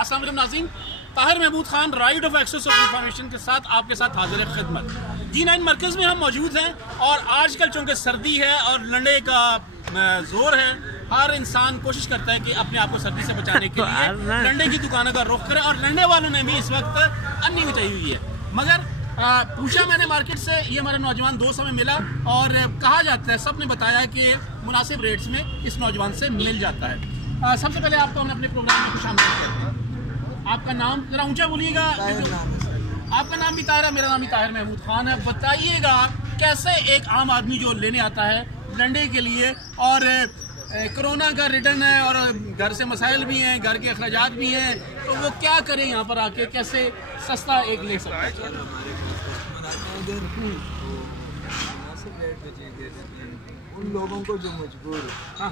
अस्सलाम वालेकुम नाज़रीन, Tahir Mahmood Khan right of access of information के साथ आपके साथ हाजिर खिदमत। G9 मरकज़ में हम मौजूद हैं और आजकल चूँकि सर्दी है और लंडे का जोर है, हर इंसान कोशिश करता है कि अपने आप को सर्दी से बचाने के लिए लंडे की दुकानों का रुख करे और लंडे वालों ने भी इस वक्त अन्नी मचाई हुई है। मगर पूछा मैंने मार्केट से, ये हमारा नौजवान दोस्त हमें मिला और कहा जाता है, सब ने बताया कि मुनासिब रेट्स में इस नौजवान से मिल जाता है। सबसे पहले आपको हम अपने प्रोग्राम में शामिल करते हैं। आपका नाम जरा ऊंचा बोलिएगा। आपका नाम भी ताहिर है, मेरा नाम भी ताहिर महमूद खान है। बताइएगा कैसे एक आम आदमी जो लेने आता है लंडे के लिए और कोरोना का रिटर्न है और घर से मसाइल भी हैं, घर के अखराजात भी हैं, तो वो क्या करें यहाँ पर आके, कैसे सस्ता एक ले सकता है? उन लोगों को जो मजबूर। हाँ,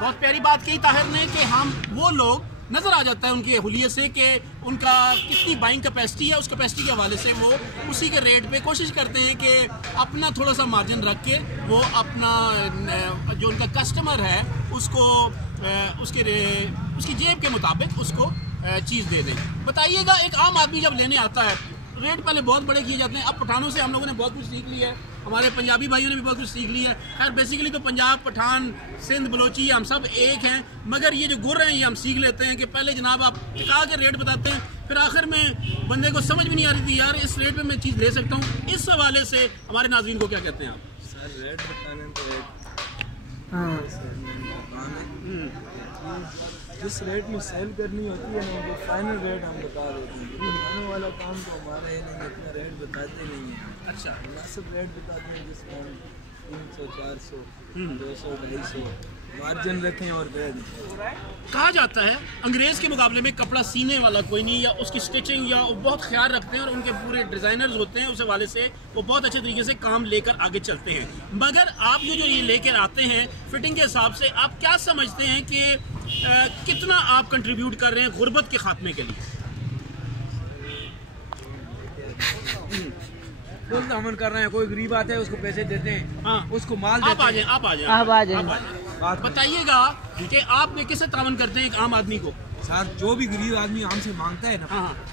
बहुत प्यारी बात कही ताहिर ने कि हम वो लोग नज़र आ जाता है उनके हुलिये से कि उनका कितनी बाइंग कैपेसिटी है, उस कैपेसिटी के हवाले से वो उसी के रेट पे कोशिश करते हैं कि अपना थोड़ा सा मार्जिन रख के वो अपना जो उनका कस्टमर है उसको उसकी जेब के मुताबिक उसको चीज़ दे दें। बताइएगा एक आम आदमी जब लेने आता है, रेट पहले बहुत बड़े किए जाते हैं। अब पठानों से हम लोगों ने बहुत कुछ सीख लिया है, हमारे पंजाबी भाइयों ने भी बहुत कुछ सीख लिया है। खैर बेसिकली तो पंजाब, पठान, सिंध, बलोची हम सब एक हैं, मगर ये जो गुर हैं ये हम सीख लेते हैं कि पहले जनाब आप टिका के रेट बताते हैं, फिर आखिर में बंदे को समझ भी नहीं आ रही थी यार इस रेट पे मैं चीज़ ले सकता हूँ। इस हवाले से हमारे नाज़रीन को क्या कहते हैं आप? सर रेट बताने तो जिस रेट में सेल करनी होती है ना वो फाइनल रेट हम बता देते हैं। बताने वाला काम तो हमारा है नहीं, इतना रेट बताते नहीं हैं। अच्छा, मुनासिब रेट बताते हैं जिसमें हम 300, 400, 200, 250 मार्जिन रखें और दे दें। कहा जाता है अंग्रेज़ के मुकाबले में कपड़ा सीने वाला कोई नहीं, या उसकी स्टिचिंग या वो बहुत ख्याल रखते हैं और उनके पूरे डिज़ाइनर्स होते हैं, उस हवाले से वो बहुत अच्छे तरीके से काम लेकर आगे चलते हैं। मगर आप जो ये लेकर आते हैं फिटिंग के हिसाब से, आप क्या समझते हैं कि कितना आप कंट्रीब्यूट कर रहे हैं गुर्बत के खात्मे के लिए? अमन कर रहे हैं, कोई गरीब आता है उसको पैसे देते हैं, हाँ, उसको माल देते हैं। आप आ जाए बताइएगा कि आप कैसे तावन करते हैं एक आम आदमी को? सर जो भी गरीब आदमी हमसे मांगता है ना,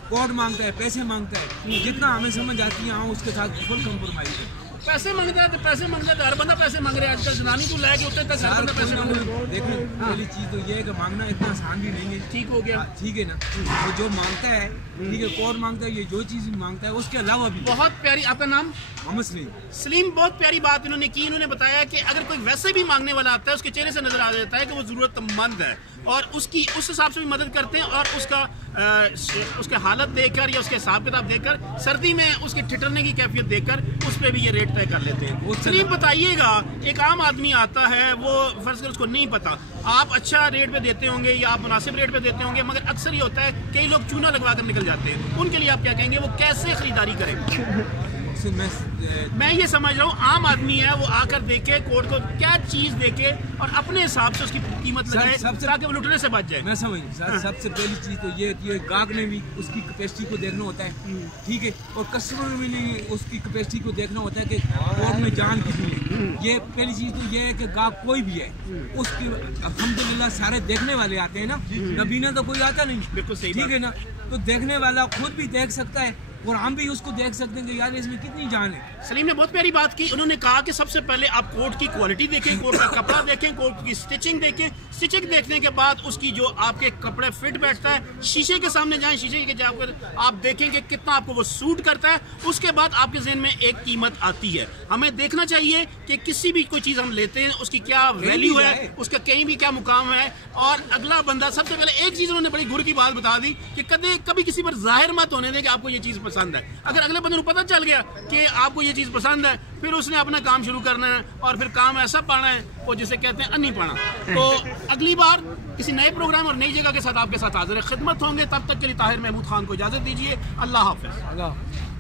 कोड मांगता है, पैसे मांगता है, जितना हमें समझ आती है उसके साथ फुल कम्प्रोमाइज है। पैसे मांगता है तो पैसे मांगता है, हर बंदा पैसे मांग रहा है आजकल, जनानी तो लाए उतने तक हर बंदा पैसे मांग रहा है। देखिए पहली चीज़ तो ये है कि मांगना इतना आसान भी नहीं है। ठीक हो गया, ठीक है ना, वो जो मांगता है, ठीक है, कोड मांगता है, ये जो चीज़ मांगता है उसके अलावा भी। बहुत प्यारी, आपका नाम? मोहम्मद सलीम। बहुत प्यारी बात इन्होंने की। इन्होंने बताया कि अगर कोई वैसे भी मांगने वाला आता है उसके चेहरे से नजर आ जाता है कि वो जरूरतमंद है और उसकी उस हिसाब से भी मदद करते हैं और उसके हालत देखकर या उसके हिसाब किताब देखकर, सर्दी में उसके ठिठरने की कैफियत देखकर उस पर भी ये रेट तय कर लेते हैं। सलीम बताइएगा एक आम आदमी आता है, वो फर्ज कर उसको नहीं पता, आप अच्छा रेट पे देते होंगे या आप मुनासिब रेट पे देते होंगे, मगर अक्सर ये होता है कई लोग चूना लगवा कर निकल जाते हैं, उनके लिए आप क्या कहेंगे, वो कैसे खरीदारी करें? मैं ये समझ रहा हूँ आम आदमी है, वो आकर देखे कोड को, क्या चीज देखे और अपने हिसाब से उसकी कीमत लगाए ताकि वो लुटने से बच जाए। मैं समझ सबसे पहली चीज तो ये होती है, गाहक ने भी उसकी कैपेसिटी को देखना होता है, ठीक है, और कस्टमर में भी उसकी कैपेसिटी को देखना होता है कि कोड में जान कितनी है। ये पहली चीज तो ये है कि गाहक कोई भी है उसकी अल्हम्दुलिल्लाह सारे देखने वाले आते हैं ना, नबीना तो कोई आता नहीं। बिल्कुल सही, ठीक है ना, तो देखने वाला खुद भी देख सकता है और हम भी उसको देख सकते हैं कि यार इसमें कितनी जान है। सलीम ने बहुत प्यारी बात की। उन्होंने कहा कि सबसे पहले आप कोट की क्वालिटी देखें, कोट का कपड़ा देखें, कोट की स्टिचिंग देखें, स्टिचिंग देखने के बाद उसकी जो आपके कपड़े फिट बैठता है, शीशे के सामने जाएं, शीशे के जाकर आप देखें कि कितना आपको वो सूट करता है, उसके बाद आपके ज़हन में एक कीमत आती है। हमें देखना चाहिए कि किसी भी कोई चीज़ हम लेते हैं उसकी क्या वैल्यू है, उसका कहीं भी क्या मुकाम है, और अगला बंदा, सबसे पहले एक चीज़ उन्होंने बड़ी गुर की बात बता दी कि कभी किसी पर जाहिर मत होने दें कि आपको ये चीज़ पसंद है। अगर अगले बंदे को पता चल गया कि आपको ये चीज़ पसंद है, फिर उसने अपना काम शुरू करना है और फिर काम ऐसा पाना है वो जिसे कहते हैं अन्नी पाना। तो अगली बार किसी नए प्रोग्राम और नई जगह के साथ आपके साथ हाजिर खिदमत होंगे। तब तक के लिए ताहिर महमूद खान को इजाज़त दीजिए। अल्लाह हाफ़िज़।